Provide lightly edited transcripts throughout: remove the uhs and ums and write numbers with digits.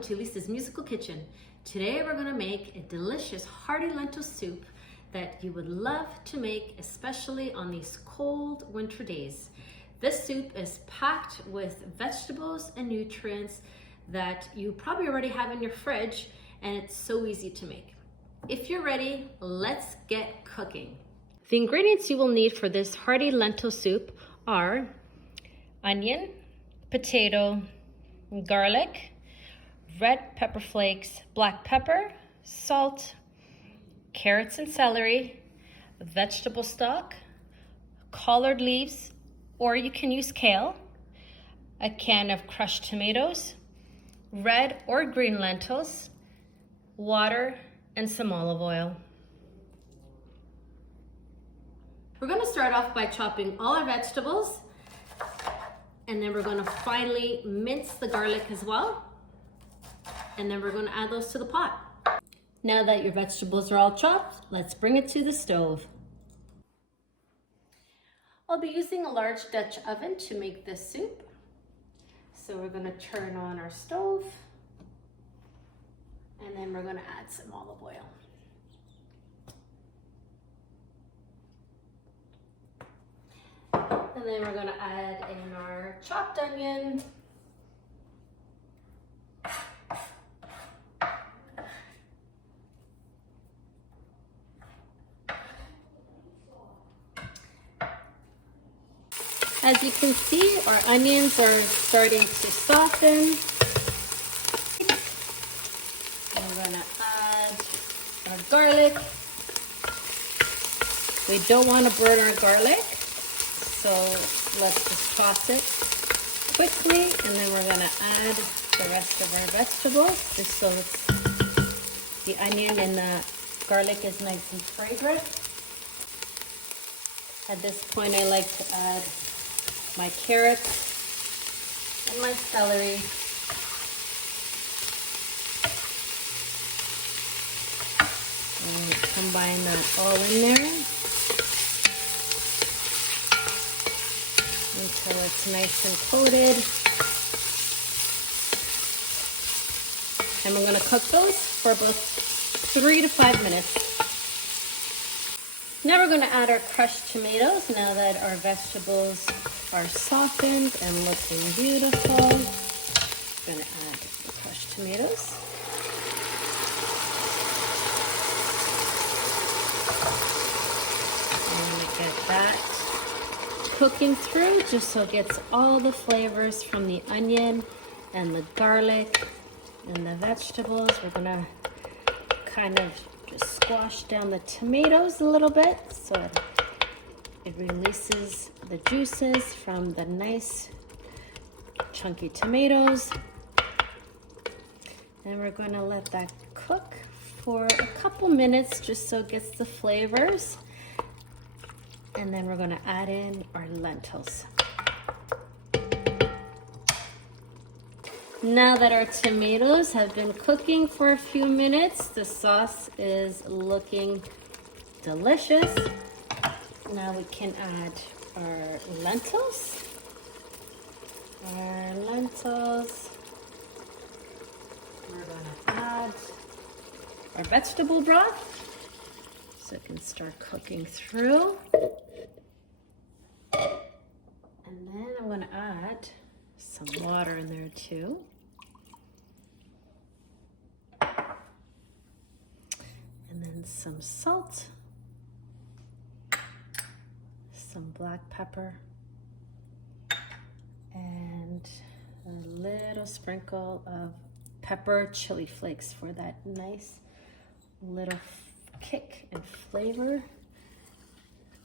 welcome to Lisa's Musical Kitchen. Today we're going to make a delicious hearty lentil soup that you would love to make, especially on these cold winter days. This soup is packed with vegetables and nutrients that you probably already have in your fridge, and it's so easy to make. If you're ready, let's get cooking. The ingredients you will need for this hearty lentil soup are onion, potato, garlic, red pepper flakes, black pepper, salt, carrots and celery, vegetable stock, collard leaves, or you can use kale, a can of crushed tomatoes, red or green lentils, water, and some olive oil. We're going to start off by chopping all our vegetables, and then we're going to finally mince the garlic as well. And then we're going to add those to the pot. Now that your vegetables are all chopped, let's bring it to the stove. I'll be using a large Dutch oven to make this soup. So we're going to turn on our stove, and then we're going to add some olive oil. And then we're going to add in our chopped onion. As you can see, our onions are starting to soften. And we're going to add our garlic. We don't want to burn our garlic, so let's just toss it quickly, and then we're going to add the rest of our vegetables, just so the onion and the garlic is nice and fragrant. At this point, I like to add my carrots and my celery. And combine that all in there until it's nice and coated. And we're going to cook those for about 3 to 5 minutes. Now we're going to add our crushed tomatoes now that our vegetables are softened and looking beautiful. I'm going to add the crushed tomatoes. I'm going to get that cooking through just so it gets all the flavors from the onion and the garlic and the vegetables. We're going to kind of just squash down the tomatoes a little bit so it releases the juices from the nice chunky tomatoes. And we're going to let that cook for a couple minutes just so it gets the flavors. And then we're going to add in our lentils. Now that our tomatoes have been cooking for a few minutes, the sauce is looking delicious. Now we can add our lentils. We're going to add our vegetable broth so it can start cooking through. And then I'm going to add some water in there too. And then some salt, some black pepper, and a little sprinkle of pepper chili flakes for that nice little kick and flavor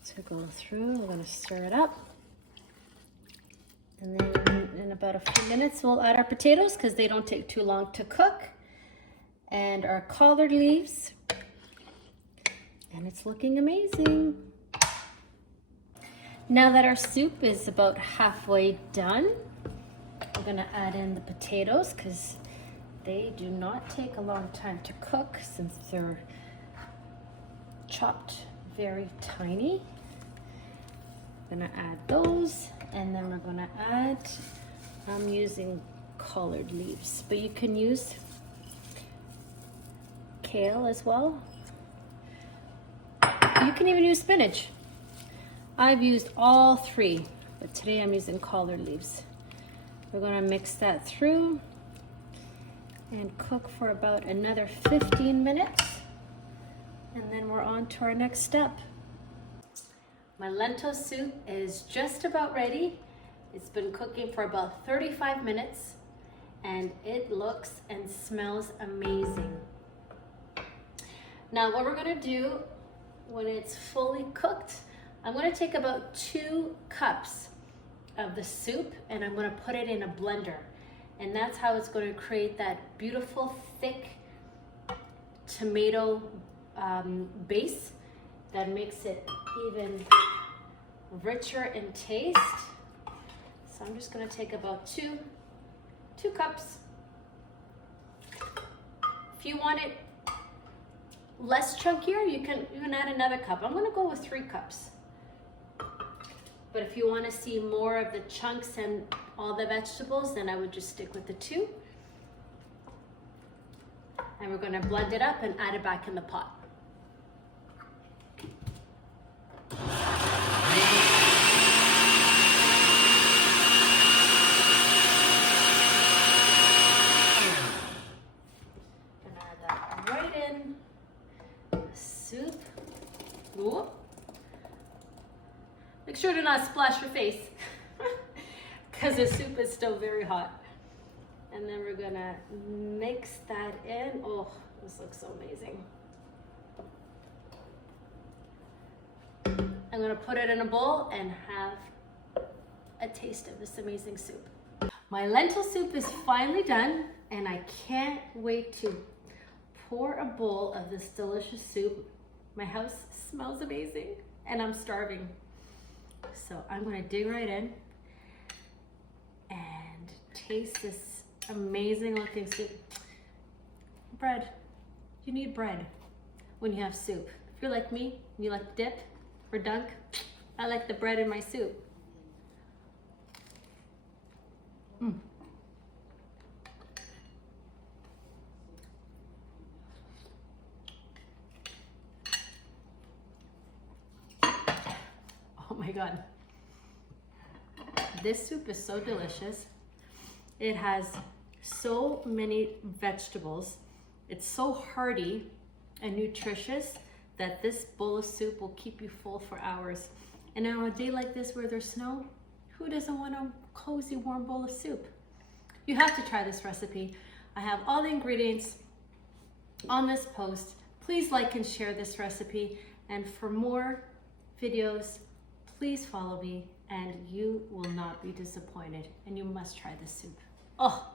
to go through. We're going to stir it up. And then in about a few minutes, we'll add our potatoes because they don't take too long to cook. And our collard leaves. And it's looking amazing. Now that our soup is about halfway done, we're going to add in the potatoes because they do not take a long time to cook since they're chopped very tiny. I'm going to add those, and then we're going to add, I'm using collard leaves, but you can use kale as well. You can even use spinach. I've used all three, but today I'm using collard leaves. We're gonna mix that through and cook for about another 15 minutes. And then we're on to our next step. My lentil soup is just about ready. It's been cooking for about 35 minutes and it looks and smells amazing. Now what we're gonna do when it's fully cooked, I'm gonna take about 2 cups of the soup and I'm gonna put it in a blender. And that's how it's gonna create that beautiful, thick tomato base that makes it even richer in taste. So I'm just gonna take about two cups. If you want it less chunkier, you can add another cup. I'm gonna go with 3 cups. But if you wanna see more of the chunks and all the vegetables, then I would just stick with the 2. And we're gonna blend it up and add it back in the pot. Gonna add that right in the soup. Ooh. Make sure to not splash your face because the soup is still very hot. And then we're gonna mix that in. Oh, this looks so amazing. I'm gonna put it in a bowl and have a taste of this amazing soup. My lentil soup is finally done and I can't wait to pour a bowl of this delicious soup. My house smells amazing and I'm starving. So I'm gonna dig right in and taste this amazing looking soup. Bread. You need bread when you have soup. If you're like me, you like dip or dunk, I like the bread in my soup. Oh my God. This soup is so delicious. It has so many vegetables. It's so hearty and nutritious that this bowl of soup will keep you full for hours. And on a day like this where there's snow, who doesn't want a cozy, warm bowl of soup? You have to try this recipe. I have all the ingredients on this post. Please like and share this recipe. And for more videos, please follow me and you will not be disappointed. And you must try this soup. Oh.